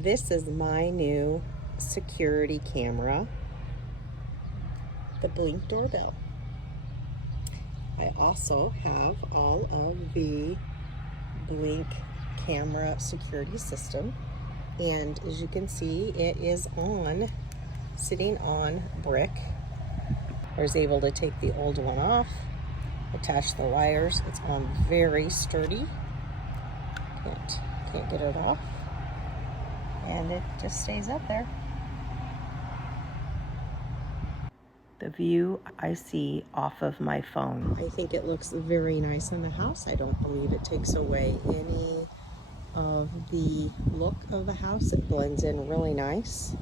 This is my new security camera, the Blink Doorbell. I also have all of the Blink camera security system, and as you can see, it is sitting on brick. I was able to take the old one off, attach the wires. It's on very sturdy. Can't get it off, and it just stays up there. The view I see off of my phone. I think it looks very nice in the house. I don't believe it takes away any of the look of the house. It blends in really nice.